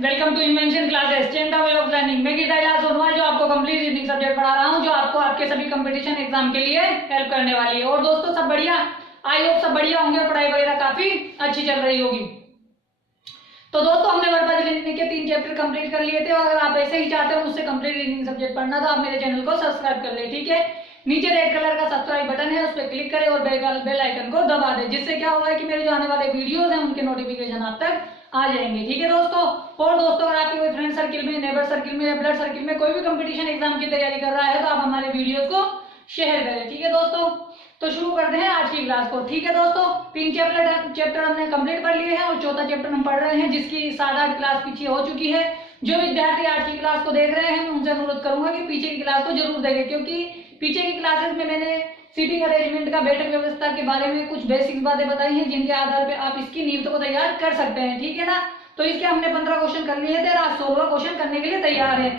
Welcome to invention classes change the way of learning. मैं गीता इलाज सोनवाल जो आपको कंप्लीट रीजनिंग सब्जेक्ट पढ़ा रहा हूं, जो आपको आपके सभी कंपटीशन एग्जाम के लिए हेल्प करने वाली है। और दोस्तों सब बढ़िया, आई होप सब बढ़िया होंगे और पढ़ाई वगैरह काफी अच्छी चल रही होगी। तो दोस्तों हमने वर्बल रीजनिंग के 3 चैप्टर कंप्लीट कर लिए थे और अगर आप ऐसे ही चाहते हो मुझसे कंप्लीट रीजनिंग सब्जेक्ट पढ़ना तो आप मेरे चैनल को सब्सक्राइब कर ले, ठीक है। नीचे रेड कलर का सब्सक्राइब बटन है, उस पर क्लिक करें और बेल आइकन को दबा दें, जिससे क्या होगा कि मेरे जो आने वाले वीडियोस हैं उनके नोटिफिकेशन आप तक आ जाएंगे, ठीक है दोस्तों। और दोस्तों अगर आपके कोई फ्रेंड सर्किल में, नेबर सर्किल में या ब्लड सर्किल में कोई भी कंपटीशन एग्जाम की तैयारी कर रहा है तो आप हमारे वीडियोस को शेयर करें, ठीक है दोस्तों। तो शुरू करते हैं आज की क्लास को, ठीक है दोस्तों। 3 चैप्टर हमने कंप्लीट कर लिए हैं और चौथा चैप्टर हम पढ़ रहे हैं, जिसकी 7-8 क्लास पीछे हो चुकी है। जो विद्यार्थी आज की क्लास को देख रहे हैं मैं उनसे अनुरोध करूंगा कि पीछे की क्लास को जरूर देखें, क्योंकि पीछे की क्लासेस में मैंने सीटिंग अरेंजमेंट का, बैठक व्यवस्था के बारे में कुछ बेसिक बातें बताई हैं, जिनके आधार पे आप इसकी नींव को तैयार कर सकते हैं, ठीक है ना। तो इसके हमने 15 क्वेश्चन कर लिए थे, आज 16वां क्वेश्चन करने के लिए तैयार है।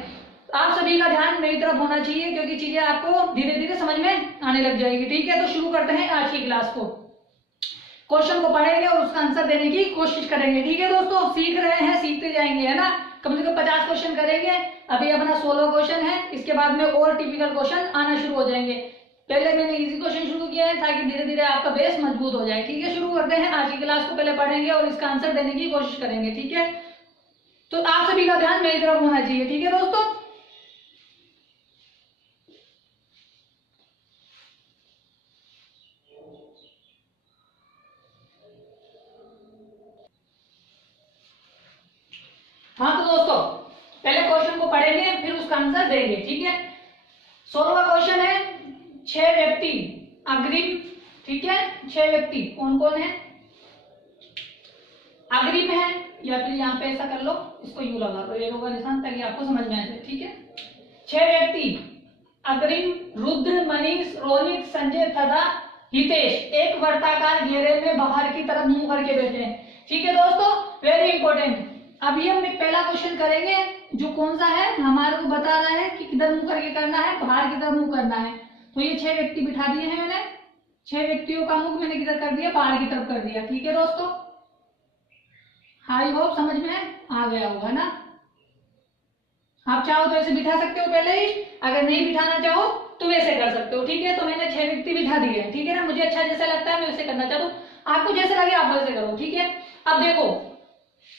आप सभी का ध्यान मेरी तरफ होना चाहिए, क्योंकि चीजें आपको धीरे धीरे समझ में आने लग जाएगी, ठीक है। तो शुरू करते हैं आज की क्लास को। क्वेश्चन को पढ़ेंगे और उसका आंसर देने की कोशिश करेंगे, ठीक है दोस्तों। सीख रहे हैं, सीखते जाएंगे, है ना। कम से कम 50 क्वेश्चन करेंगे। अभी अपना 16वां क्वेश्चन है, इसके बाद में और टिपिकल क्वेश्चन आना शुरू हो जाएंगे। पहले मैंने इजी क्वेश्चन शुरू किया है ताकि धीरे धीरे आपका बेस मजबूत हो जाए, ठीक है। शुरू करते हैं आज की क्लास को, पहले पढ़ेंगे और इसका आंसर देने की कोशिश करेंगे, ठीक है। तो आप सभी का ध्यान मेरी तरफ होना चाहिए, ठीक है दोस्तों। हाँ तो दोस्तों पहले क्वेश्चन को पढ़ेंगे फिर उसका आंसर देंगे, ठीक है। 16वां क्वेश्चन है, 6 व्यक्ति अग्रिम, ठीक है। 6 व्यक्ति कौन कौन है, अग्रिम है, या फिर यहाँ पे ऐसा कर लो, इसको यू लगा दो, एरो का निशान, ताकि आपको समझ में आ जाए, ठीक है। 6 व्यक्ति अग्रिम, रुद्र, मनीष, रोनित, संजय तथा हितेश एक वर्ताकार घेरे में बाहर की तरफ मुंह करके बैठे हैं, ठीक है दोस्तों। Very important. अभी हम पहला क्वेश्चन करेंगे, जो कौन सा है, हमारे को बता रहा है कि किधर मुंह करके करना है, बाहर की तरफ मुंह करना है। तो ये 6 व्यक्ति बिठा दिए हैं मैंने, 6 व्यक्तियों का मुंह मैंने किधर कर दिया, बाहर की तरफ कर दिया, ठीक है दोस्तों। आई होप समझ में आ गया होगा ना। आप चाहो तो ऐसे बिठा सकते हो पहले ही, अगर नहीं बिठाना चाहो तो वैसे कर सकते हो, ठीक है। तो मैंने 6 व्यक्ति बिठा दिए, ठीक है ना। मुझे अच्छा जैसा लगता है मैं वैसे करना चाहता हूँ, आपको जैसे लगे आप वैसे करो, ठीक है। अब देखो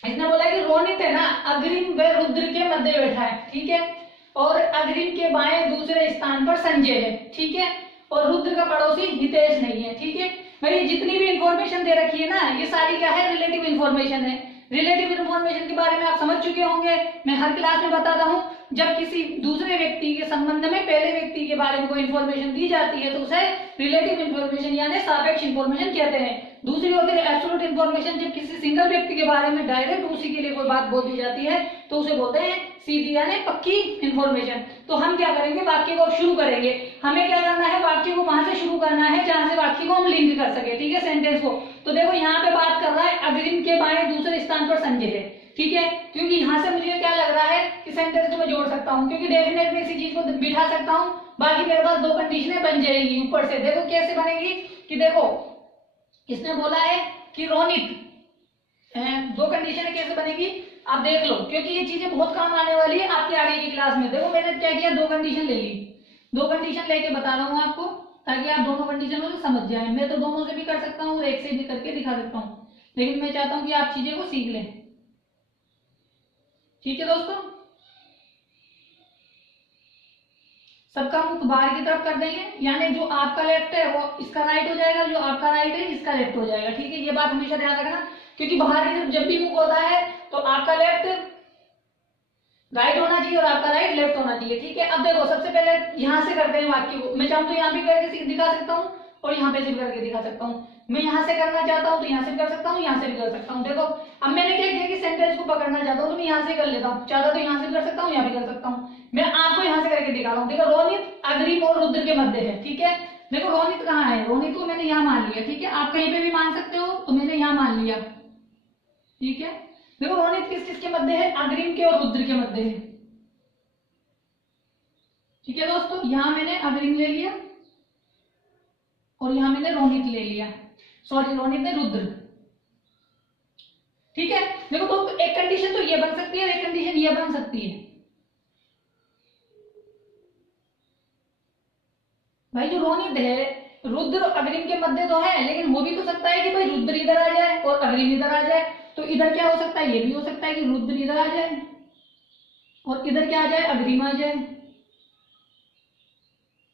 इसने बोला कि रोनित है ना अग्रिम व रुद्र के मध्य बैठा है, ठीक है। और अग्रिम के बाएं दूसरे स्थान पर संजय है, ठीक है। और रुद्र का पड़ोसी हितेश नहीं है, ठीक है। भाई जितनी भी इंफॉर्मेशन दे रखी है ना, ये सारी क्या है, रिलेटिव इंफॉर्मेशन है। रिलेटिव इंफॉर्मेशन के बारे में आप समझ चुके होंगे, मैं हर क्लास में बताता हूँ। जब किसी दूसरे व्यक्ति के संबंध में पहले व्यक्ति के बारे में कोई इंफॉर्मेशन दी जाती है तो उसे रिलेटिव इंफॉर्मेशन यानी सापेक्ष इंफॉर्मेशन कहते हैं। दूसरी होती है एब्सोल्यूट इंफॉर्मेशन, जब किसी सिंगल व्यक्ति के बारे में डायरेक्ट उसी के लिए कोई बात बोल दी जाती है तो उसे बोलते हैं सीधी यानी पक्की इंफॉर्मेशन। तो हम क्या करेंगे, वाक्य को शुरू करेंगे। हमें क्या करना है, वाक्य को वहां से शुरू करना है जहां से वाक्य को हम लिंक कर सके, ठीक है, सेंटेंस को। तो देखो यहाँ पे बात कर रहा है अग्रिम के बाएं दूसरे स्थान पर संजय है, ठीक है। क्योंकि यहाँ से मुझे क्या लग रहा है कि सेंटेंस को मैं जोड़ सकता हूँ, क्योंकि डेफिनेट में इसी चीज को बिठा सकता हूँ। बाकी मेरे पास 2 कंडीशनें बन जाएगी ऊपर से। देखो कैसे बनेगी कि देखो इसने बोला है कि रोनित, 2 कंडीशन कैसे बनेगी आप देख लो, क्योंकि ये चीजें बहुत काम आने वाली है आपके आगे की क्लास में। देखो मैंने क्या किया, 2 कंडीशन ले ली, 2 कंडीशन लेके बता रहा हूँ आपको, ताकि आप दोनों कंडीशनों से समझ जाए। मैं तो दोनों से भी कर सकता हूँ और एक से भी करके दिखा सकता हूँ, लेकिन मैं चाहता हूँ कि आप चीजें को सीख लें, ठीक है दोस्तों। सबका मुख बाहर की तरफ कर देंगे, यानी जो आपका लेफ्ट है वो इसका राइट हो जाएगा, जो आपका राइट है इसका लेफ्ट हो जाएगा, ठीक है। ये बात हमेशा ध्यान रखना, क्योंकि बाहर की तरफ जब भी मुख होता है तो आपका लेफ्ट राइट होना चाहिए और आपका राइट लेफ्ट होना चाहिए, ठीक है। अब देखो सबसे पहले यहाँ से करते हैं वाक्य को। मैं चाहूँ तो यहाँ भी करके दिखा सकता हूँ और यहाँ पे से भी करके दिखा सकता हूँ। मैं यहाँ से करना चाहता हूँ तो यहाँ से भी कर सकता हूँ, यहाँ से भी कर सकता हूँ। देखो अब मैंने क्या किया कि सेंटेंस को पकड़ना चाहता हूँ तो मैं यहाँ से कर लेता हूँ, चाहता तो यहाँ से भी कर सकता हूँ, यहाँ भी कर सकता हूँ। मैं आपको यहाँ से करके दिखा रहा हूँ। देखो रोनित अग्रिम और रुद्र के मध्य है, ठीक है। देखो रोनित कहाँ है, रोनित को मैंने यहाँ मान लिया, ठीक है। आप कहीं पे भी मान सकते हो, तो मैंने यहाँ मान लिया, ठीक है। देखो रोनित किस किसके मध्य है, अग्रिम के और रुद्र के मध्य है, ठीक है दोस्तों। यहाँ मैंने अग्रिम ले लिया और यहाँ मैंने रोनित ले लिया, सॉरी रोनित ने रुद्र। ठीक है। देखो तो एक कंडीशन तो ये बन सकती है, एक कंडीशन ये बन सकती है। भाई जो रोनित है, रुद्र अग्रिम के मध्य तो है, लेकिन हो भी तो सकता है कि भाई रुद्र इधर आ जाए और अग्रिम इधर आ जाए। तो इधर क्या हो सकता है, ये भी हो सकता है कि रुद्र इधर आ जाए और इधर क्या आ जाए, अग्रिम आ जाए।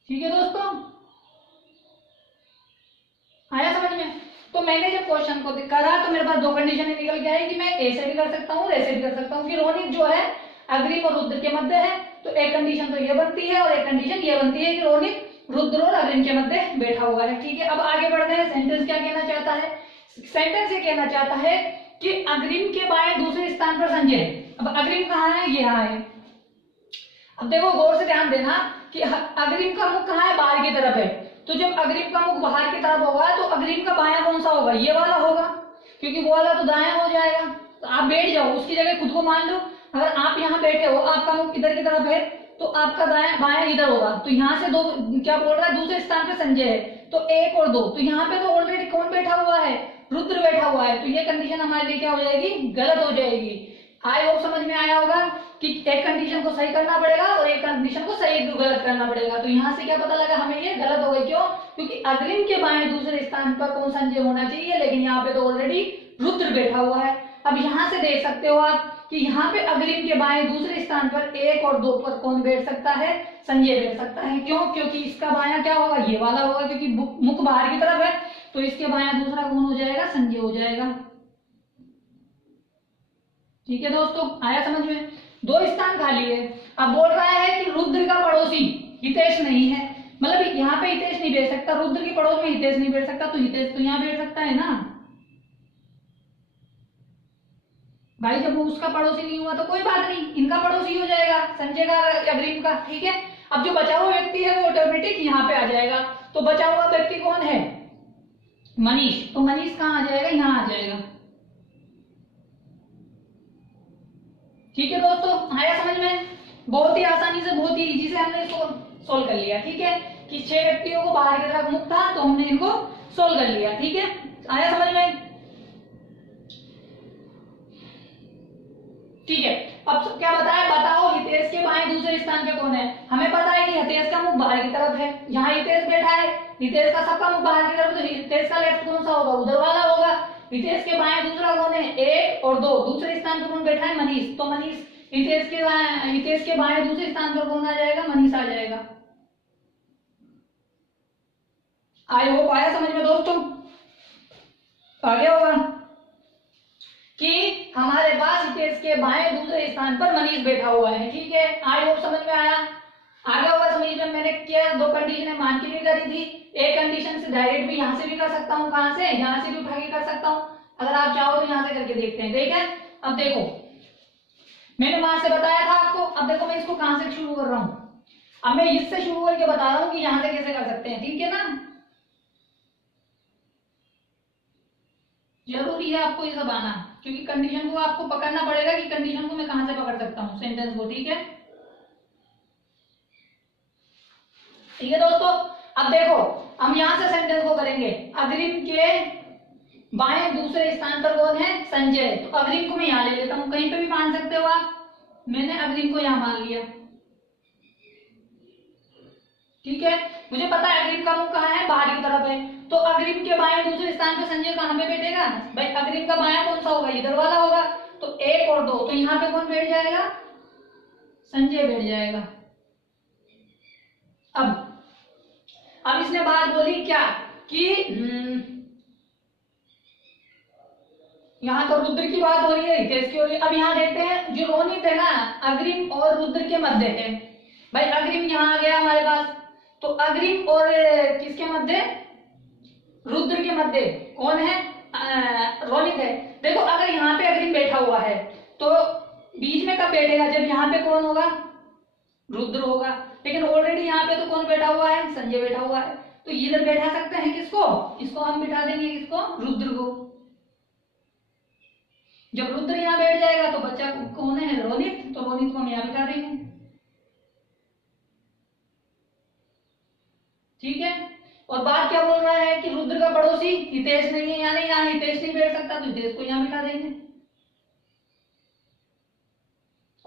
ठीक है दोस्तों, आया समझ में। तो मैंने जब क्वेश्चन को करा तो मेरे पास दो कंडीशन निकल के आई कि मैं ऐसे भी कर सकता हूँ, ऐसे भी कर सकता हूँ कि रोनित जो है अग्रिम और रुद्र के मध्य है। तो एक कंडीशन तो ये बनती है और एक कंडीशन ये बनती है कि रोनित रुद्र और अग्रिम के मध्य बैठा हुआ है। ठीक है, अब आगे बढ़ते हैं। सेंटेंस क्या कहना चाहता है, सेंटेंस ये कहना चाहता है कि अग्रिम के बाएं दूसरे स्थान पर संजय है। अब अग्रिम कहाँ है, ये यहाँ है। अब देखो गौर से ध्यान देना कि अग्रिम का मुख कहाँ है, बाहर की तरफ है। तो जब अग्रिम का मुख बाहर की तरफ होगा तो अग्रिम का बायां कौन सा होगा, ये वाला होगा, क्योंकि वो वाला तो दायां हो जाएगा। तो आप बैठ जाओ, उसकी जगह खुद को मान लो। अगर आप यहाँ बैठे हो, आपका मुख इधर की तरफ है, तो आपका दायां बायां इधर होगा। तो यहाँ से दो, क्या बोल रहा है, दूसरे स्थान पे संजय है, तो एक और दो। तो यहाँ पे तो ऑलरेडी कौन बैठा हुआ है, रुद्र बैठा हुआ है। तो ये कंडीशन हमारे लिए क्या हो जाएगी, गलत हो जाएगी। आई होप समझ में आया होगा कि एक कंडीशन को सही करना पड़ेगा और एक कंडीशन को सही गलत करना पड़ेगा। तो यहाँ से क्या पता लगा हमें, ये गलत हो गई। क्यों, क्योंकि अग्रिम के बाएं दूसरे स्थान पर कौन संजय होना चाहिए, लेकिन यहाँ पे तो ऑलरेडी रुद्र बैठा हुआ है। अब यहाँ से देख सकते हो आप कि यहाँ पे अग्रिम के बाएं दूसरे स्थान पर एक और दो पर कौन बैठ सकता है, संजय बैठ सकता है। क्यों, क्योंकि इसका बायां क्या होगा, ये वाला होगा, क्योंकि मुख बाहर की तरफ है। तो इसके बायां दूसरा कौन हो जाएगा, संजय हो जाएगा। ठीक है दोस्तों, आया समझ में। दो स्थान खाली है। अब बोल रहा है कि रुद्र का पड़ोसी हितेश नहीं है, मतलब यहाँ पे हितेश नहीं बैठ सकता, रुद्र के पड़ोस में हितेश नहीं बैठ सकता। तो हितेश तो यहाँ बैठ सकता है ना भाई। जब वो उसका पड़ोसी नहीं हुआ तो कोई बात नहीं, इनका पड़ोसी हो जाएगा, संजय का, अग्रिम का। ठीक है, अब जो बचा हुआ व्यक्ति है वो ऑटोमेटिक यहाँ पे आ जाएगा। तो बचा हुआ व्यक्ति कौन है, मनीष। तो मनीष कहाँ आ जाएगा, यहाँ आ जाएगा। ठीक है दोस्तों, आया समझ में। बहुत ही आसानी से, बहुत ही इजी से हमने इसको सोल्व कर लिया। ठीक है, कि 6 व्यक्तियों को बाहर की तरफ मुख था तो हमने इनको सोल्व कर लिया। ठीक है, आया समझ में। ठीक है, अब क्या बताया, बताओ हितेश के बाएं दूसरे स्थान पे कौन है। हमें पता है कि हितेश का मुख बाहर की तरफ है, यहाँ हितेश बैठा है, हितेश का सबका मुख बाहर की तरफ, तो हितेश का लेफ्ट कौन सा होगा, उधर वाला होगा। हितेश के बाएं दूसरा कौन है, 1 और 2, दूसरे स्थान पर कौन बैठा है, मनीष। तो मनीष, हितेश के बाएं दूसरे स्थान पर कौन आ जाएगा, मनीष आ जाएगा। आई होप आया समझ में दोस्तों, आगे होगा कि हमारे पास हितेश के बाएं दूसरे स्थान पर मनीष बैठा हुआ है। ठीक है, आई होप समझ में आया। आगे होगा समझ में। मैंने क्या दो कंडीशन मान की भी करी थी। एक कंडीशन से डायरेक्ट भी यहाँ से भी कर सकता हूँ, कहाँ से, यहाँ से भी उठा के कर सकता हूँ। अगर आप चाहो तो यहाँ से करके देखते हैं। ठीक है, अब देखो मैंने वहां से बताया था आपको। अब देखो मैं इसको कहां से शुरू कर रहा हूं। अब मैं इससे शुरू करके बता रहा हूं कि यहां से कैसे कर सकते हैं। ठीक है ना, जरूरी है आपको ये सब आना, क्योंकि कंडीशन को आपको पकड़ना पड़ेगा कि कंडीशन को मैं कहां से पकड़ सकता हूं, सेंटेंस को। ठीक है, ठीक है दोस्तों। अब देखो हम यहां से सेंटेंस को करेंगे। अग्रिम के बाएं दूसरे स्थान पर कौन है, संजय। तो अग्रिम को मैं यहां ले लेता हूं, कहीं पे भी मान सकते हो आप। मैंने अग्रिम को यहां मान लिया। ठीक है, मुझे पता है अग्रिम का मुख कहाँ है, बाहर की तरफ है। तो अग्रिम के बाएं दूसरे स्थान पर संजय कहाँ पे बैठेगा भाई, अग्रिम का बायां कौन सा होगा, इधर वाला होगा। तो 1 और 2, तो यहाँ पे कौन बैठ जाएगा, संजय बैठ जाएगा। अब इसने बात बोली क्या कि यहाँ तो रुद्र की बात हो रही है, हितेश की हो रही है। अब यहाँ देखते हैं जो रोनित है ना, अग्रिम और रुद्र के मध्य है। भाई अग्रिम यहाँ आ गया हमारे पास, तो अग्रिम और किसके मध्य, रुद्र के मध्य कौन है, रोनित है। देखो अगर यहाँ पे अग्रिम बैठा हुआ है तो बीच में कब बैठेगा, जब यहाँ पे कौन होगा, रुद्र होगा। लेकिन ऑलरेडी यहाँ पे तो कौन बैठा हुआ है, संजय बैठा हुआ है। तो इधर बैठा सकते हैं किसको, इसको हम बिठा देंगे, किसको, रुद्र को। जब रुद्र यहाँ बैठ जाएगा तो बच्चा कौन है, रोनित। तो रोनित को हम यहाँ बिठा देंगे। ठीक है, और बात क्या बोल रहा है कि रुद्र का पड़ोसी हितेश नहीं है, यानी यहाँ हितेश नहीं बैठ सकता, तो हितेश को यहाँ बिठा देंगे।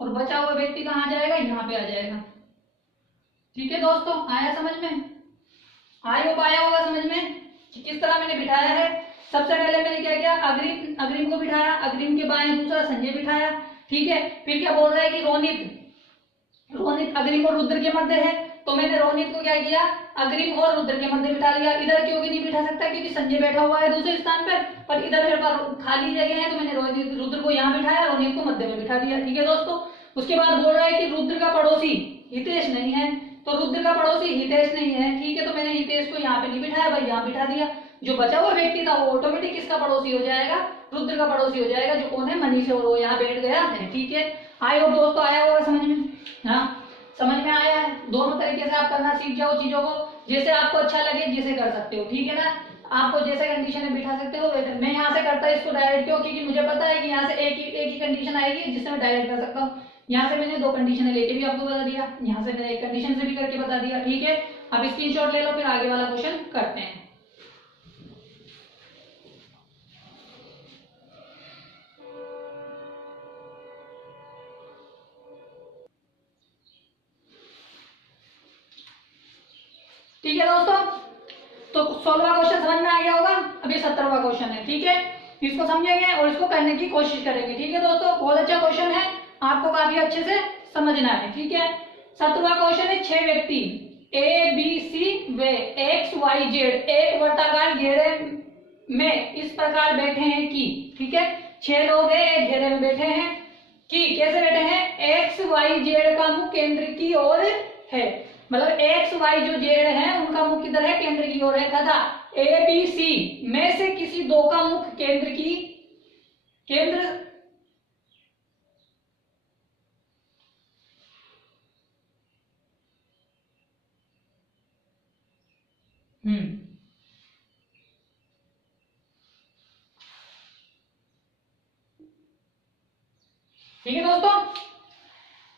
और बचा हुआ व्यक्ति कहाँ जाएगा, यहाँ पे आ जाएगा। ठीक है दोस्तों, आया समझ में? आई होप आया होगा समझ में कि किस तरह मैंने बिठाया है। सबसे पहले मैंने क्या किया, अग्रिम को बिठाया, अग्रिम के बाएं दूसरा संजय बिठाया। ठीक है, फिर क्या बोल रहा है कि रोनित अग्रिम और रुद्र के मध्य है, तो मैंने रोनित को क्या किया, अग्रिम और रुद्र के मध्य बिठा लिया। इधर क्योंकि नहीं बिठा सकता, क्योंकि संजय बैठा हुआ है दूसरे स्थान पर इधर मेरे पास खाली जगह है, तो मैंने रुद्र को यहाँ बिठाया, रोनित को मध्य में बिठा दिया। ठीक है दोस्तों, उसके बाद बोल रहा है कि रुद्र का पड़ोसी हितेश नहीं है, तो रुद्र का पड़ोसी हितेश नहीं है। ठीक है, तो मैंने हितेश को यहाँ पे नहीं बिठाया भाई, यहाँ बिठा दिया। जो बचा हुआ व्यक्ति था वो ऑटोमेटिक किसका पड़ोसी हो जाएगा, रुद्र का पड़ोसी हो जाएगा, जो कौन है, मनीष है, और वो यहाँ बैठ गया है। ठीक है, आई होप दोस्तों आया होगा समझ में। हाँ, समझ में आया है। दोनों तरीके से आप करना सीख जाओ चीजों को, जैसे आपको अच्छा लगे जैसे कर सकते हो। ठीक है ना, आपको जैसे कंडीशन में बिठा सकते हो। मैं यहाँ से करता इसको डायरेक्ट, क्यों, क्योंकि मुझे पता है कि यहाँ से एक ही कंडीशन आएगी जिससे मैं डायरेक्ट कर सकता हूँ। यहाँ से मैंने 2 कंडीशन लेके भी आपको बता दिया, यहाँ से मैंने एक कंडीशन से भी करके बता दिया। ठीक है, अब स्क्रीनशॉट ले लो, फिर आगे वाला क्वेश्चन करते हैं। ठीक है दोस्तों, तो 16वां क्वेश्चन समझ में आ गया होगा। अभी 17वां क्वेश्चन है। ठीक है, इसको समझेंगे और इसको करने की कोशिश करेंगे। ठीक है दोस्तों, बहुत अच्छा क्वेश्चन है, आपको काफी अच्छे से समझना है। ठीक है, 17वां क्वेश्चन है, 6 व्यक्ति ए बी सी वे एक्स वाई जेड एक वर्ताकार घेरे में इस प्रकार बैठे हैं कि, ठीक है, 6 लोग हैं, एक घेरे में बैठे हैं कि कैसे बैठे हैं, एक्स वाई जेड का मुख केंद्र की ओर है, मतलब एक्स वाई जो जेड है उनका मुख किधर है, केंद्र की ओर है, तथा ए बी सी में से किसी 2 का मुख केंद्र ठीक है दोस्तों,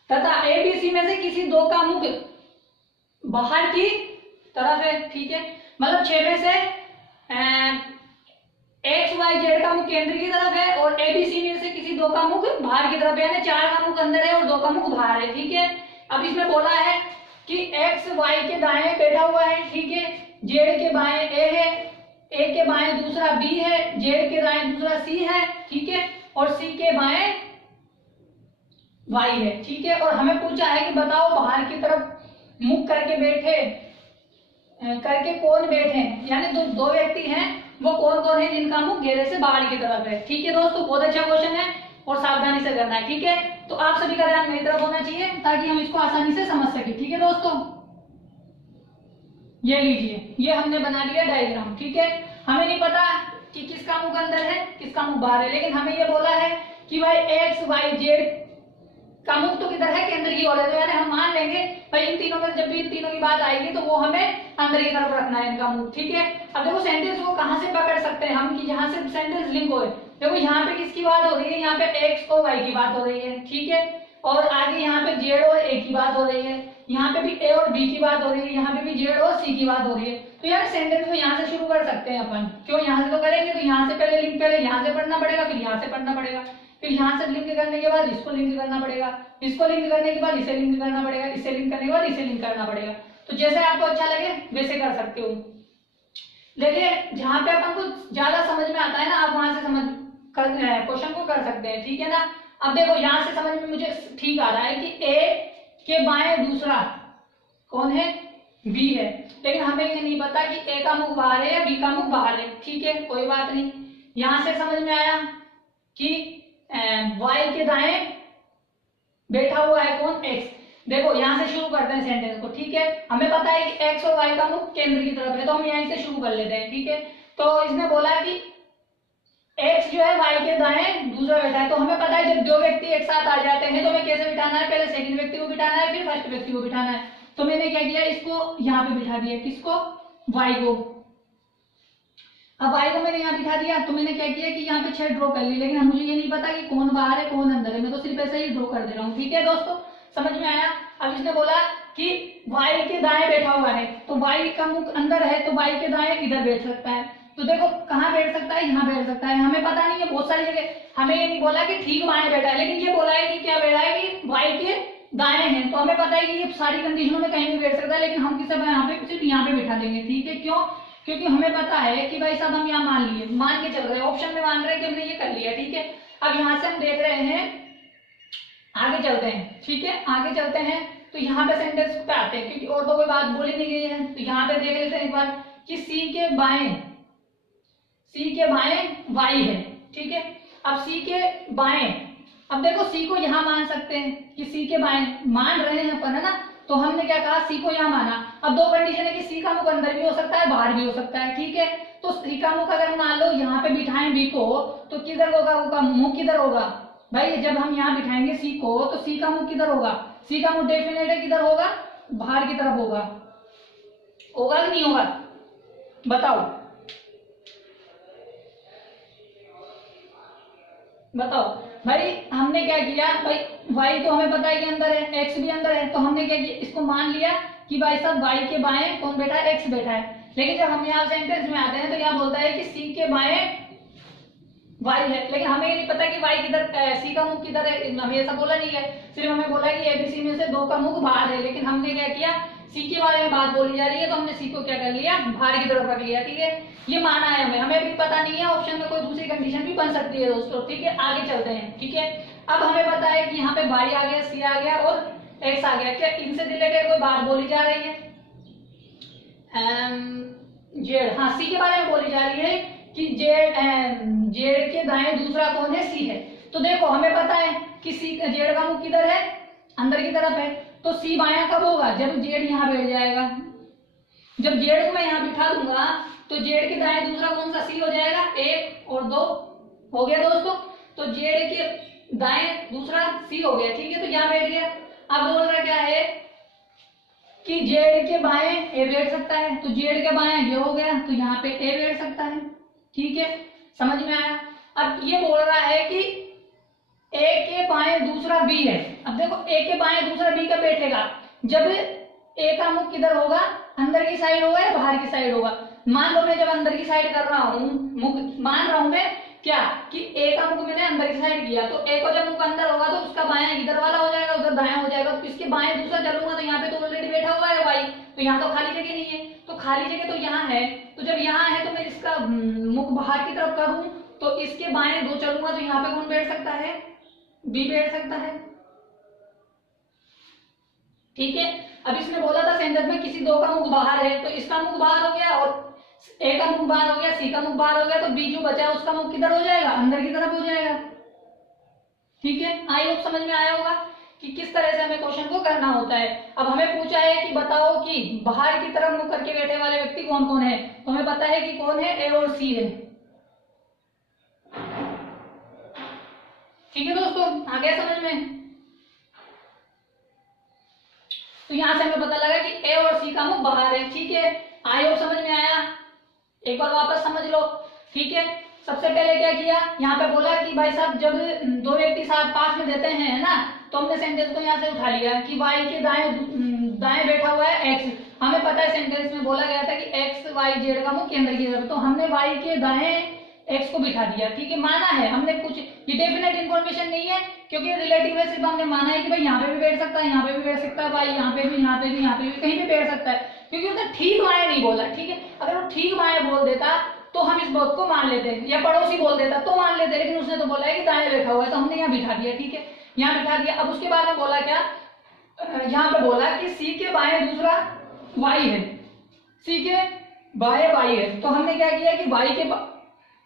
तथा एबीसी में से किसी 2 का मुख बाहर की तरफ है। ठीक है, मतलब 6 में से एक्स वाई जेड का मुख केंद्र की तरफ है और एबीसी में से किसी 2 का मुख बाहर की तरफ है, यानी 4 का मुख अंदर है और 2 का मुख बाहर है। ठीक है, अब इसमें बोला है कि एक्स वाई के दाएं बैठा हुआ है, ठीक है, जेड के बाएं ए है, ए के बाएं दूसरा बी है, जेड के दाएं दूसरा सी है, ठीक है, और सी के बाएं वाई है। ठीक है, और हमें पूछा है कि बताओ बाहर की तरफ मुख करके कौन बैठे, यानी दो व्यक्ति हैं, वो कौन कौन है जिनका मुख घेरे से बाहर की तरफ है। ठीक है दोस्तों, बहुत अच्छा क्वेश्चन है और सावधानी से करना है। ठीक है, तो आप सभी का ध्यान मेरी तरफ होना चाहिए ताकि हम इसको आसानी से समझ सके। ठीक है दोस्तों, ये लीजिए, ये हमने बना लिया डायग्राम। ठीक है, हमें नहीं पता कि किसका मुख अंदर है किसका मुख बाहर है, लेकिन हमें ये बोला है कि भाई एक्स वाई जेड का मुख तो किधर है, केंद्र की ओर है, तो यानी हम मान लेंगे भाई इन तीनों में जब भी इन तीनों की बात आएगी तो वो हमें अंदर की तरफ रखना है इनका मुख। ठीक है, अब देखो सेंटेंस को कहां से पकड़ सकते हैं हम कि जहां से सेंटेंस लिंक हो। देखो यहाँ पे किसकी बात हो रही है, यहाँ पे एक्स और वाई की बात हो रही है। ठीक है, और आगे यहाँ पे जेड और ए की बात हो रही है, यहाँ पे भी ए और बी की बात हो रही है, यहाँ पे भी जेड और सी की बात हो रही है। तो यार सेंटेंस को यहाँ से शुरू कर सकते हैं अपन, क्यों, यहाँ से तो करेंगे तो यहाँ से पहले लिंक पहले यहाँ से पढ़ना पड़ेगा, फिर यहाँ से पढ़ना पड़ेगा, फिर यहाँ से लिंक करने के बाद इसको लिंक करना पड़ेगा, इसको लिंक करने के बाद इसे लिंक करना पड़ेगा, इसे लिंक करने के बाद इसे लिंक करना पड़ेगा। तो जैसे आपको अच्छा लगे वैसे कर सकते हो। देखिए जहां पे अपन को ज्यादा समझ में आता है ना, आप वहां से क्वेश्चन को कर सकते हैं। ठीक है ना, अब देखो यहाँ से समझ में मुझे ठीक आ रहा है कि ए के बाएं दूसरा कौन है, बी है, लेकिन हमें ये नहीं पता कि ए का मुख बाहर है या बी का मुख बाहर है। ठीक है, कोई बात नहीं। यहां से समझ में आया कि वाई के दाएं बैठा हुआ है कौन, एक्स। देखो यहां से शुरू करते हैं सेंटेंस को। ठीक है, हमें पता है कि एक्स और वाई का मुख केंद्र की तरफ है, तो हम यहीं से शुरू कर लेते हैं। ठीक है, तो इसने बोला कि एक्स जो है वाई के दाएं दूसरा बैठा है, तो हमें पता है जब 2 व्यक्ति एक साथ आ जाते हैं तो हमें कैसे बिठाना है, पहले सेकंड व्यक्ति को बिठाना है फिर फर्स्ट व्यक्ति को बिठाना है। तो मैंने क्या किया, इसको यहाँ पे बिठा दिया, किसको, वाई को। अब वाई को मैंने यहाँ बिठा दिया, तो मैंने क्या किया कि यहाँ पे 6 ड्रॉ कर ली, लेकिन मुझे ये नहीं पता कि कौन बाहर है कौन अंदर है, मैं तो सिर्फ ऐसे ही ड्रॉ कर दे रहा हूँ। ठीक है दोस्तों, समझ में आया। अब इसने बोला कि वाई के दाएं बैठा हुआ है, तो वाई का मुख अंदर है तो वाई के दाएं इधर बैठ सकता है, तो देखो कहाँ बैठ सकता है, यहाँ बैठ सकता है। हमें पता नहीं है, बहुत सारी जगह हमें ये नहीं बोला कि ठीक बाएं बैठा है, लेकिन ये बोला है कि क्या बैठा है कि वाई के दाएं हैं। तो हमें पता है कि ये सारी कंडीशनों में कहीं भी बैठ सकता है, लेकिन हम किसे यहाँ पे सिर्फ यहाँ पे बिठा देंगे। ठीक है, क्यों? क्योंकि हमें पता है कि भाई साहब हम यहाँ मान के चल रहे हैं, ऑप्शन में मान रहे हैं कि हमने ये कर लिया। ठीक है, अब यहाँ से हम देख रहे हैं, आगे चलते हैं। ठीक है, आगे चलते हैं तो यहाँ पे सेंटेंस पे आते हैं, क्योंकि और तो कोई बात बोली नहीं गई है। तो यहाँ पे देख लेते हैं एक बार कि सी के बाएं वाई है। ठीक है, अब सी के बाएं, अब देखो सी को यहाँ मान सकते हैं कि सी के बाएं मान रहे हैं अपन, है ना। तो हमने क्या कहा, सी को यहाँ माना। अब दो कंडीशन है कि सी का मुख अंदर भी हो सकता है, बाहर भी हो सकता है। ठीक है, तो सी का मुख अगर मान लो यहाँ पे बिठाएं बी को, तो किधर होगा मुख किधर होगा भाई? जब हम यहाँ बिठाएंगे सी को, तो सी का मुख किधर होगा? सी का मुख डेफिनेट है किधर होगा? बाहर की तरफ होगा। होगा कि नहीं होगा, बताओ बताओ भाई। हमने क्या किया भाई, वाई तो हमें पता है कि अंदर है, एक्स भी अंदर है, तो हमने क्या किया, इसको मान लिया कि भाई साहब वाई के बाएं कौन बैठा है? एक्स बैठा है। लेकिन जब हम यहाँ सेंटेंस में आते हैं तो यहाँ बोलता है कि सी के बाएं वाई है, लेकिन हमें ये नहीं पता कि वाई किधर, सी का मुख किधर है। हमें ऐसा बोला नहीं है, सिर्फ हमें बोला कि एबीसी में से दो का मुख बाहर है। लेकिन हमने क्या किया, सी के बारे में बात बोली जा रही है, तो हमने सी को क्या कर लिया, बाहर की तरफ रख लिया। ठीक है, ये माना है हमें भी पता नहीं है, ऑप्शन में कोई दूसरी कंडीशन भी बन सकती है दोस्तों। ठीक है, आगे चलते हैं। ठीक है, अब हमें पता है कि यहाँ पे वाई आ गया, सी आ गया और एक्स आ गया। क्या इनसे रिलेटेड कोई बात बोली जा रही है? जेड, हाँ सी के बारे में बोली जा रही है कि जेड के दाएं दूसरा कौन है? सी है। तो देखो हमें पता है कि सी जेड का मुख किधर है? अंदर की तरफ है। तो सी बायां कब होगा? जब जेड यहाँ बैठ जाएगा। जब जेड को मैं यहाँ बिठा दूंगा तो जेड के दाएं दूसरा कौन सा? सी हो जाएगा। 1 और 2 हो गया दोस्तों। तो जेड के दाएं दूसरा सी हो गया। ठीक है, तो यहाँ बैठ गया। अब बोल रहा क्या है कि जेड के बाएं ए बैठ सकता है, तो जेड के बाएं ये हो गया, तो यहाँ पे ए बैठ सकता है। ठीक है, समझ में आया? अब ये बोल रहा है कि ए के बाएं दूसरा बी है। अब देखो ए के बाएं दूसरा बी का बैठेगा जब ए का मुख किधर होगा? अंदर की साइड होगा या बाहर की साइड होगा? मान लो मैं जब अंदर की साइड कर रहा हूँ, मुख मान रहा हूं मैं क्या कि ए का मुख मैंने अंदर की साइड किया, तो ए को जब मुख अंदर होगा तो उसका बायां इधर वाला हो जाएगा, उधर दायां हो जाएगा। तो इसके बाएं दूसरा चलूंगा तो यहाँ पे तो ऑलरेडी बैठा हुआ है वाई, तो यहाँ तो खाली जगह नहीं है। तो खाली जगह तो यहाँ है, तो जब यहाँ है तो मैं इसका मुख बाहर की तरफ करूं तो इसके बाएं 2 चलूंगा तो यहाँ पे कौन बैठ सकता है? बी बैठ सकता है। ठीक है, अब इसने बोला था सेंटेंस में किसी 2 का मुख बाहर है, तो इसका मुख बाहर हो गया और ए का मुख बाहर हो गया, सी का मुख बाहर हो गया, तो बी जो बचा उसका मुख किधर हो जाएगा? अंदर की तरफ हो जाएगा। ठीक है, आई होप समझ में आया होगा कि किस तरह से हमें क्वेश्चन को करना होता है। अब हमें पूछा है कि बताओ कि बाहर की तरफ मुख करके बैठे वाले व्यक्ति कौन कौन है, तो हमें पता है कि कौन है, ए और सी है। ठीक है दोस्तों, आ गया समझ में? तो यहां से हमें पता लगा कि ए और सी का मुख बाहर है। ठीक है, आई होप समझ में आया? एक बार वापस समझ लो। ठीक है, सबसे पहले क्या किया, यहाँ पे बोला कि भाई साहब जब 2 व्यक्ति साथ पास में देते हैं ना, तो हमने सेंटेंस को यहाँ से उठा लिया कि वाई के दाएं बैठा हुआ है एक्स। हमें पता है सेंटेंस में बोला गया था कि एक्स वाई जेड का मुख केंद्र की तरफ, तो हमने वाई के दाएं एक्स को बिठा दिया। ठीक है, माना है हमने, कुछ ये डेफिनेट इन्फॉर्मेशन नहीं है क्योंकि रिलेटिव है, सिर्फ हमने माना है कि भाई यहाँ पे भी बैठ सकता है, यहाँ पे भी बैठ सकता है, भाई यहाँ पे भी, यहाँ पे भी, यहाँ पे भी, कहीं भी बैठ सकता है, क्योंकि उसने ठीक बाएं नहीं बोला। ठीक है, अगर वो ठीक बाएं बोल देता तो हम इस बात को मान लेते, या पड़ोसी बोल देता तो मान लेते, लेकिन उसने तो बोला है कि दाएं बैठा हुआ है, तो हमने यहाँ बिठा दिया। ठीक है, यहाँ बिठा दिया। अब उसके बाद में बोला क्या, यहाँ पे बोला कि सी के बाएं दूसरा वाई है, सी के बाएं वाई है, तो हमने क्या किया कि वाई के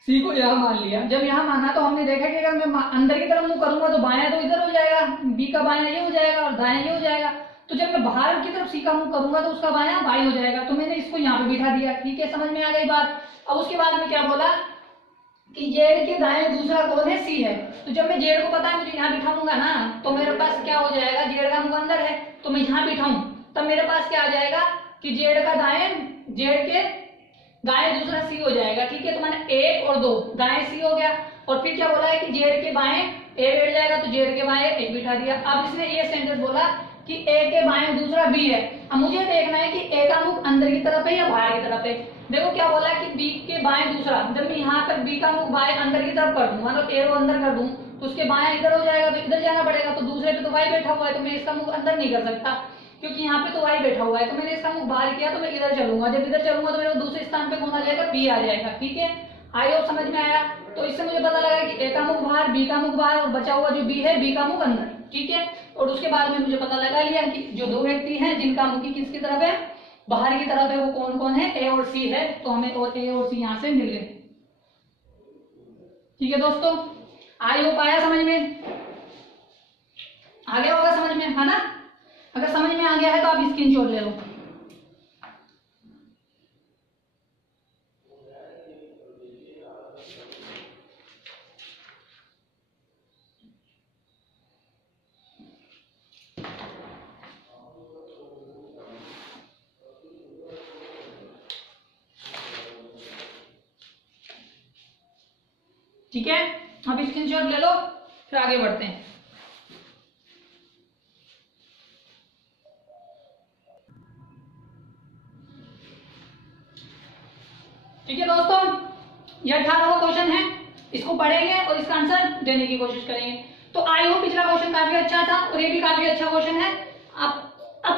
सी को यहाँ मान लिया। जब यहाँ माना तो हमने देखा कि अगर मैं अंदर की तरफ मुंह करूंगा तो बायां तो इधर हो जाएगा, बी का बायां ये हो जाएगा और दायां ये हो जाएगा। तो जब मैं बाहर की तरफ सी का मुंह करूंगा तो उसका बायां वाई हो जाएगा, तो मैंने इसको यहाँ पे बिठा दिया। ठीक है, समझ में आ गई बात? अब उसके बाद में क्या बोला कि जेड के दाएं दूसरा कौन है? सी है। तो जब मैं जेड को पता है मुझे यहाँ बिठाऊंगा ना, तो मेरे पास क्या हो जाएगा, जेड का मुंह अंदर है तो मैं यहाँ बिठाऊं तब मेरे पास क्या आ जाएगा कि जेड का दाएं, जेड के दाएं दूसरा सी हो जाएगा। ठीक है, तो मैंने 1 और 2 दाएं सी हो गया, और फिर क्या बोला है कि जेड के बाएं ए बैठ जाएगा, तो जेड के बाएं एक बिठा दिया। अब इसने ये सेंटेंस बोला कि ए के बाएं दूसरा बी है। अब मुझे देखना है कि ए का मुख अंदर की तरफ है या बाहर की तरफ है। देखो क्या बोला कि बी के बाएं दूसरा, जब मैं यहाँ पर बी का मुख बाएं अंदर की तरफ कर दूं, मतलब एरो अंदर कर दूं, तो उसके बाएं इधर हो जाएगा, तो इधर जाना पड़ेगा। तो दूसरे पे तो वाई बैठा हुआ है, तो मैं इसका मुख अंदर नहीं कर सकता, क्योंकि यहाँ पे तो वाई बैठा हुआ है। तो मैंने इसका मुख बाहर किया, तो मैं इधर चलूंगा, जब इधर चलूंगा तो मेरे को दूसरे स्थान पे कौन आ जाएगा, बी आ जाएगा। ठीक है, आई होप समझ में आया। तो इससे मुझे पता लगा कि ए का मुख बाहर, बी का मुख बाहर, और बचा हुआ जो बी है, बी का मुख अंदर। ठीक है, और उसके बाद में मुझे पता लगा लिया कि जो दो व्यक्ति हैं जिनका मुख किसकी तरफ है, बाहर की तरफ है, वो कौन कौन है, ए और सी है। तो हमें और ए और सी यहाँ से मिल गए। ठीक है दोस्तों, आई होप आया समझ में, आ गया होगा समझ में, है ना। अगर समझ में आ गया है तो आप स्क्रीनशॉट ले लो। ठीक है, अब स्क्रीनशॉट ले लो, फिर आगे बढ़ते हैं। ठीक है दोस्तों, यह 18वां क्वेश्चन है, इसको पढ़ेंगे और इसका आंसर देने की कोशिश करेंगे। तो आई होप पिछला क्वेश्चन काफी अच्छा था और ये भी काफी अच्छा क्वेश्चन है। अब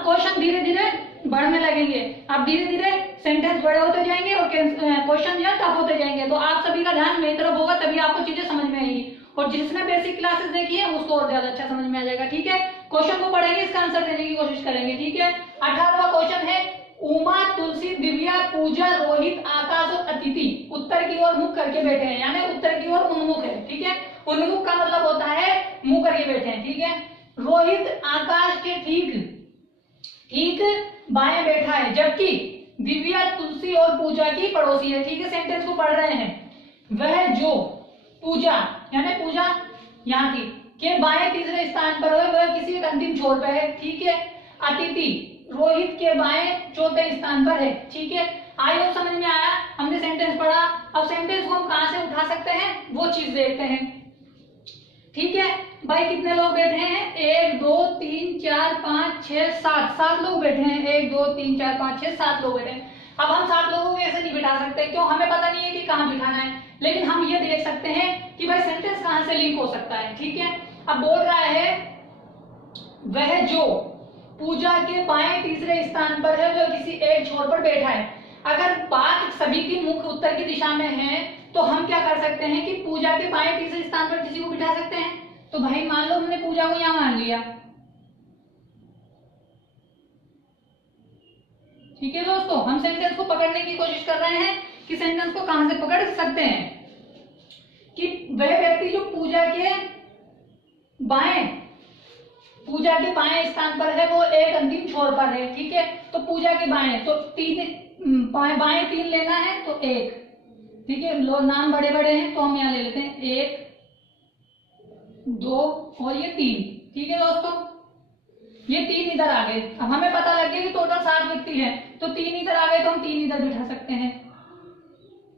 क्वेश्चन धीरे धीरे बढ़ने लगेंगे, अब धीरे धीरे सेंटेंस बड़े होते जाएंगे और क्वेश्चन जो टफ होते जाएंगे। तो आप सभी का ध्यान मेरी तरफ होगा, तभी आपको चीजें समझ में आएगी, और जिसने बेसिक क्लासेस देखी है उसको और ज्यादा अच्छा समझ में आ जाएगा। ठीक है, क्वेश्चन को पढ़ेंगे, इसका आंसर देने की कोशिश करेंगे। ठीक है, 18वां क्वेश्चन है, उमा, तुलसी, दिव्या, पूजा, रोहित, आकाश और अतिथि उत्तर की ओर मुख करके बैठे हैं, यानी उत्तर की ओर उन्मुख है। ठीक है, उन्मुख का मतलब होता है मुंह करके बैठे हैं। ठीक है, रोहित आकाश के ठीक बाएं बैठा है, जबकि दिव्या तुलसी और पूजा की पड़ोसी है। ठीक है, सेंटेंस को पढ़ रहे हैं। वह जो पूजा, यानी पूजा यहाँ की के बाएं तीसरे स्थान पर है, वह किसी एक अंतिम छोर पर है। ठीक है, अतिथि रोहित के बाएं चौथे स्थान पर है। ठीक है, आई होप समझ में आया, हमने सेंटेंस पढ़ा। अब सेंटेंस को हम कहां से उठा सकते हैं वो चीज देखते हैं। ठीक है भाई, कितने लोग बैठे हैं, 1 2 3 4 5 6 7 लोग बैठे हैं, 1 2 3 4 5 6 7 लोग बैठे हैं। अब हम 7 लोगों को ऐसे नहीं बिठा सकते, क्यों, हमें पता नहीं है कि कहाँ बिठाना है, लेकिन हम ये देख सकते हैं कि भाई सेंटेंस कहां से लिंक हो सकता है। ठीक है, अब बोल रहा है वह जो पूजा के बाएं तीसरे स्थान पर है, वह किसी एक छोर पर बैठा है। अगर बात सभी की मुख उत्तर की दिशा में है, तो हम क्या कर सकते हैं कि पूजा के बाएं तीसरे स्थान पर किसी को बिठा सकते हैं। तो भाई मान लो हमने पूजा को यहां मान लिया। ठीक है दोस्तों, हम सेंटेंस को पकड़ने की कोशिश कर रहे हैं कि सेंटेंस को कहां से पकड़ सकते हैं, कि वह व्यक्ति जो पूजा के बाएं स्थान पर है, वो एक अंतिम छोर पर है। ठीक है, तो पूजा के बाएं, तो बाएं 3 लेना है, तो 1। ठीक है, नाम बड़े बड़े हैं तो हम यहाँ ले लेते हैं 1 2 और ये 3। ठीक है दोस्तों, ये 3 इधर आ गए। अब हमें पता लग गया कि टोटल 7 व्यक्ति हैं, तो 3 इधर आ गए, तो हम 3 इधर बिठा सकते हैं,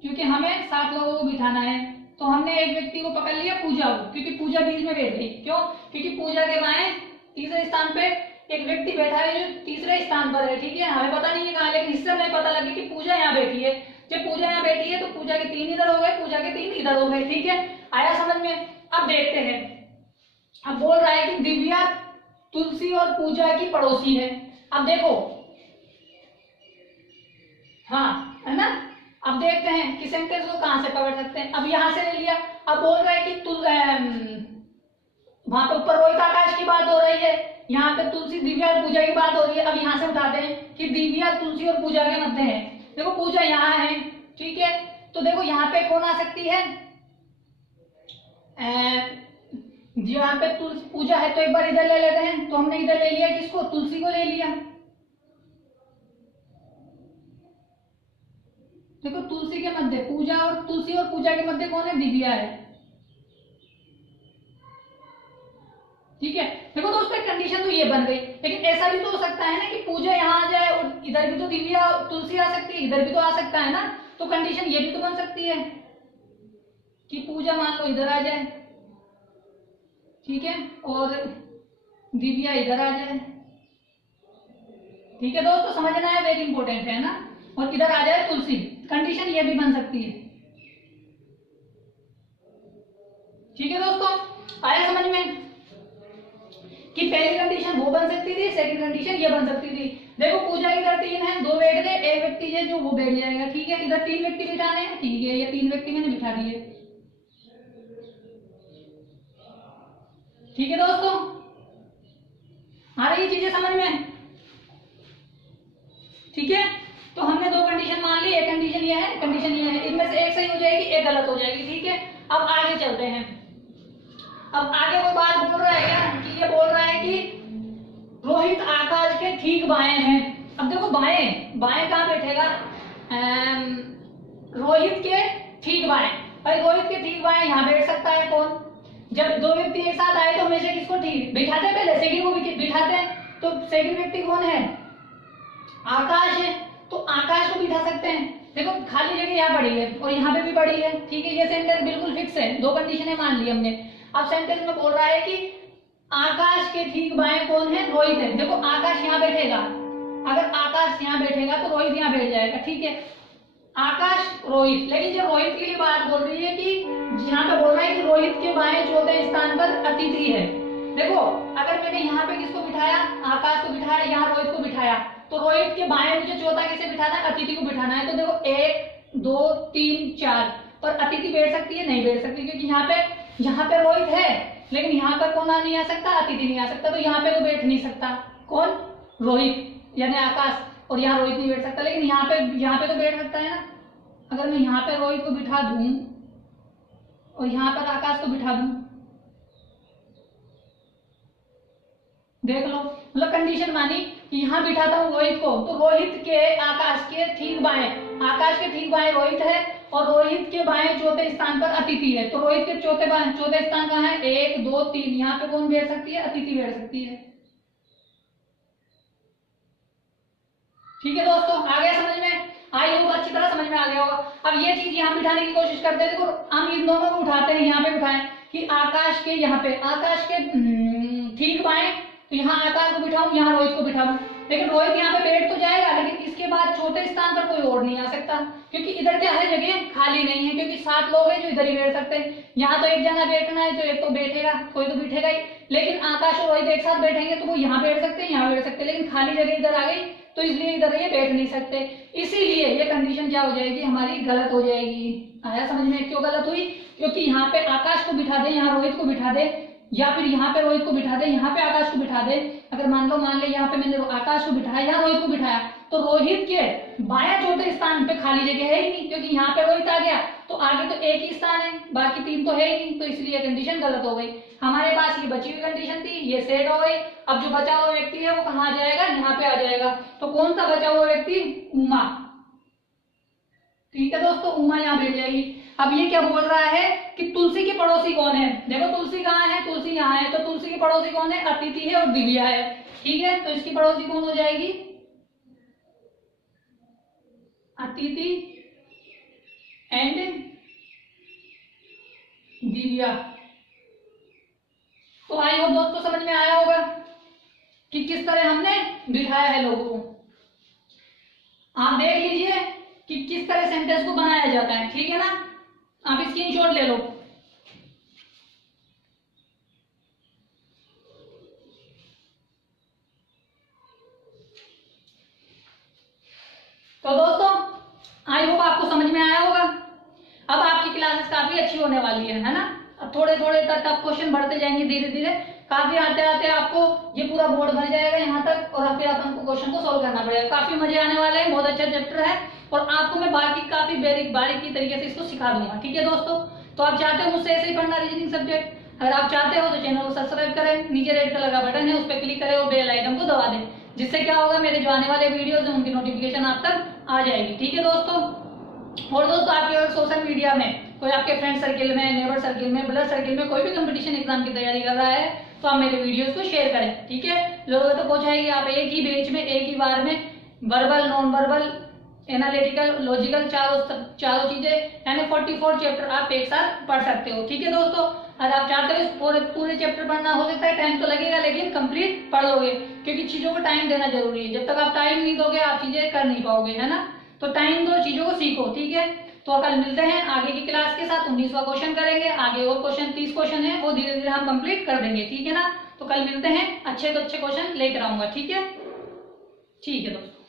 क्योंकि हमें 7 लोगों को बिठाना है। तो हमने एक व्यक्ति को पकड़ लिया, पूजा को, क्योंकि पूजा बीच में बैठ गई। क्यों, क्योंकि पूजा के बाएं तीसरे स्थान पे एक व्यक्ति बैठा है जो तीसरे स्थान पर है। ठीक है, हमें पता नहीं है कहाँ, लेकिन इससे हमें पता लगे कि पूजा यहाँ बैठी है। जब पूजा यहाँ बैठी है तो पूजा के 3 इधर हो गए, पूजा के 3 इधर हो गए। ठीक है, आया समझ में। अब देखते हैं, अब बोल रहा है कि दिव्या तुलसी और पूजा की पड़ोसी है। अब देखो, हाँ है ना, अब देखते हैं कि सेंटेंस को कहां से पकड़ सकते हैं। अब यहां से ले लिया, अब बोल रहा है कि वहां पे ऊपर रोहित आकाश की बात हो रही है, यहाँ पे तुलसी दिव्या और पूजा की बात हो रही है। अब यहाँ से उठाते हैं कि दिव्या तुलसी और पूजा के मध्य है। देखो पूजा यहाँ है। ठीक है, तो देखो यहाँ पे कौन आ सकती है, यहाँ पे तुलसी पूजा है, तो एक बार इधर ले लेते हैं। तो हमने इधर ले लिया, किसको, तुलसी को ले लिया। देखो तुलसी के मध्य पूजा, और तुलसी और पूजा के मध्य कौन है, दिव्या है। ठीक है, देखो दोस्तों कंडीशन तो ये बन गई, लेकिन ऐसा भी तो हो सकता है ना कि पूजा यहाँ आ जाए और इधर भी तो दिव्या तुलसी आ सकती है, इधर भी तो आ सकता है ना। तो कंडीशन ये भी तो बन सकती है कि पूजा मान लो इधर आ जाए, ठीक है, और दिव्या इधर आ जाए। ठीक है दोस्तों, समझना है, वेरी इंपॉर्टेंट है ना। और इधर आ जाए तुलसी, कंडीशन ये भी बन सकती है। ठीक है दोस्तों, आया समझ में कि पहली कंडीशन वो बन सकती थी, सेकंड कंडीशन ये बन सकती थी। देखो पूजा इधर 3 है, 2 बैठ गए, एक व्यक्ति है जो वो बैठ जाएगा। ठीक है, इधर 3 व्यक्ति बिठाने हैं। ठीक है, ये 3 व्यक्ति मैंने बिठा दिए। ठीक है दोस्तों, आ रही चीजें समझ में? ठीक है, तो हमने 2 कंडीशन मान ली, एक कंडीशन ये है, कंडीशन ये है। इनमें से एक सही हो जाएगी, एक गलत हो जाएगी। ठीक है, अब आगे चलते हैं। अब आगे कोई बात बोल रहा है क्या कि ये बोल रहा है कि रोहित आकाश के ठीक बाएं हैं। अब देखो बाएं, बाएं कहाँ बैठेगा? रोहित के ठीक बाएं। भाई रोहित के ठीक बाएं यहाँ बैठ सकता है कौन? जब 2 व्यक्ति एक साथ आए तो हमेशा किसको ठीक बिठाते हैं? पहले सेकंड को बिठाते हैं। तो सेकंड व्यक्ति कौन है? आकाश है, तो आकाश को बिठा सकते हैं। देखो खाली जगह यहाँ पड़ी है और यहाँ पे भी पड़ी है। ठीक है, ये सेंटेंस बिल्कुल फिक्स है, 2 कंडीशनें मान ली हमने। अब सेंटेंस में बोल रहा है कि आकाश के ठीक बाएं कौन है? रोहित है। देखो आकाश यहाँ बैठेगा, अगर आकाश यहाँ बैठेगा तो रोहित यहाँ बैठ जाएगा। ठीक है, आकाश रोहित, लेकिन जो रोहित के लिए बात बोल रही है कि यहाँ पे बोल रहा है कि रोहित के बाएं चौथे स्थान पर अतिथि है। देखो अगर मैंने यहाँ पे किसको बिठाया? आकाश को बिठाया, यहाँ रोहित को बिठाया, तो रोहित के बाएं मुझे चौथा किसे बिठाना है? अतिथि को बिठाना है। तो देखो 1 2 3 4 पर अतिथि बैठ सकती है? नहीं बैठ सकती, क्योंकि यहाँ पे रोहित है, लेकिन यहाँ पर कौन नहीं आ सकता? अतिथि नहीं आ सकता, तो यहाँ पे तो बैठ नहीं सकता। कौन? रोहित यानी आकाश, और यहाँ रोहित नहीं बैठ सकता, लेकिन यहाँ पे तो बैठ सकता है ना। अगर मैं यहाँ पे रोहित को बिठा दूं और यहाँ पर आकाश को बिठा दूं, देख लो, मतलब कंडीशन मानी कि यहाँ बिठाता हूँ रोहित को, तो रोहित के आकाश के ठीक बाएं, आकाश के ठीक बाएं रोहित है और रोहित के बाएं चौथे स्थान पर अतिथि है। तो रोहित के चौथे स्थान कहाँ है? 1 2 3, यहाँ पे कौन बैठ सकती है? अतिथि बैठ सकती है। ठीक है दोस्तों, आ गया समझ में? आई होगा, अच्छी तरह समझ में आ गया होगा। अब ये चीज यहाँ बिठाने की कोशिश करते हैं। देखो हम इन दोनों को उठाते हैं, यहाँ पे उठाएं कि आकाश के यहाँ पे, आकाश के ठीक बाएं, तो यहाँ आकाश को बिठाऊं, यहाँ रोहित को बिठाऊं, लेकिन रोहित यहाँ पे बैठ तो जाएगा, लेकिन इसके बाद चौथे स्थान पर कोई और नहीं आ सकता, क्योंकि इधर क्या है? जगह खाली नहीं है, क्योंकि 7 लोग हैं जो इधर ही बैठ सकते हैं। यहाँ तो एक जगह बैठना है, तो एक तो बैठेगा, कोई तो बैठेगा ही, लेकिन आकाश और रोहित एक साथ बैठेंगे तो वो यहाँ बैठ सकते हैं, यहाँ बैठ सकते हैं, लेकिन खाली जगह इधर आ गई तो इसलिए इधर ये बैठ नहीं सकते। इसीलिए ये कंडीशन क्या हो जाएगी? हमारी गलत हो जाएगी। आया समझ में? क्यों गलत हुई? क्योंकि यहाँ पे आकाश को बिठा दे, यहाँ रोहित को बिठा दे, या फिर यहाँ पे रोहित को बिठा दे, यहाँ पे आकाश को बिठा दे। अगर मान ले यहाँ पे मैंने आकाश को बिठाया, यहाँ रोहित को बिठाया, तो रोहित के बाएं चौथे स्थान पे खाली जगह है ही नहीं, क्योंकि यहाँ पे रोहित आ गया तो आगे तो एक ही स्थान है, बाकी 3 तो है ही नहीं, तो इसलिए कंडीशन गलत हो गई। हमारे पास ये बची हुई कंडीशन थी, ये सेट हो गई। अब जो बचा हुआ व्यक्ति है वो कहाँ आ जाएगा? यहाँ पे आ जाएगा। तो कौन सा बचा हुआ व्यक्ति? उमा। ठीक है दोस्तों, उमा यहाँ बैठ जाएगी। अब ये क्या बोल रहा है कि तुलसी के पड़ोसी कौन है? देखो तुलसी कहाँ है? तुलसी यहाँ है, तो तुलसी के पड़ोसी कौन है? अतिथि है और दिव्या है। ठीक है, तो इसकी पड़ोसी कौन हो जाएगी? अतिथि एंड दिव्या। तो आई होप दोस्तों समझ में आया होगा कि किस तरह हमने बिठाया है लोगों को। आप देख लीजिए कि किस तरह सेंटेंस को बनाया जाता है। ठीक है ना, आप स्क्रीनशॉट ले लो। तो दोस्तों आई होप आपको समझ में आया होगा। अब आपकी क्लासेस काफी अच्छी होने वाली है ना। अब थोड़े थोड़े टफ क्वेश्चन बढ़ते जाएंगे धीरे धीरे, काफी आते आते आपको ये पूरा बोर्ड भर जाएगा यहाँ तक, और फिर अपन को क्वेश्चन को सोल्व करना पड़ेगा। काफी मजे आने वाले हैं, बहुत अच्छा चैप्टर है, और आपको मैं बाकी काफी बारीकी तरीके से इसको सिखा दूंगा। ठीक है दोस्तों, तो आप चाहते हो मुझसे ऐसे ही पढ़ना रीजनिंग सब्जेक्ट? अगर आप चाहते हो तो चैनल को सब्सक्राइब करें, नीचे रेड कलर का बटन है उस पर क्लिक करें और बेल आइकन को दबा दें, जिससे क्या होगा, मेरे जो आने वाले वीडियोस हैं उनकी नोटिफिकेशन आप तक आ जाएगी। ठीक है दोस्तों, और दोस्तों आपके अगर सोशल मीडिया में कोई आपके फ्रेंड सर्किल में, नेबर सर्किल में, ब्लड सर्किल में कोई भी कंपटीशन एग्जाम की तैयारी कर रहा है तो आप मेरे वीडियोस को शेयर करें। ठीक है, जरूरत तो पहुंचाएगी। आप एक ही बैच में, एक ही बार में verbal, non verbal, analytical, logical चारों चीजें यानी 44 चैप्टर आप एक साथ पढ़ सकते हो। ठीक है दोस्तों, अगर आप चाहते हो इस पूरे चैप्टर पढ़ना, हो सकता है टाइम तो लगेगा लेकिन कंप्लीट पढ़ लोगे, क्योंकि चीजों को टाइम देना जरूरी है। जब तक आप टाइम नहीं दोगे आप चीजें कर नहीं पाओगे, है ना। तो टाइम दो, चीजों को सीखो, ठीक है। तो कल मिलते हैं आगे की क्लास के साथ, 19वां क्वेश्चन करेंगे। आगे और क्वेश्चन 30 क्वेश्चन है, वो धीरे धीरे हम कंप्लीट कर देंगे, ठीक है ना। तो कल मिलते हैं, अच्छे तो अच्छे क्वेश्चन लेकर आऊंगा, ठीक है। ठीक है दोस्तों।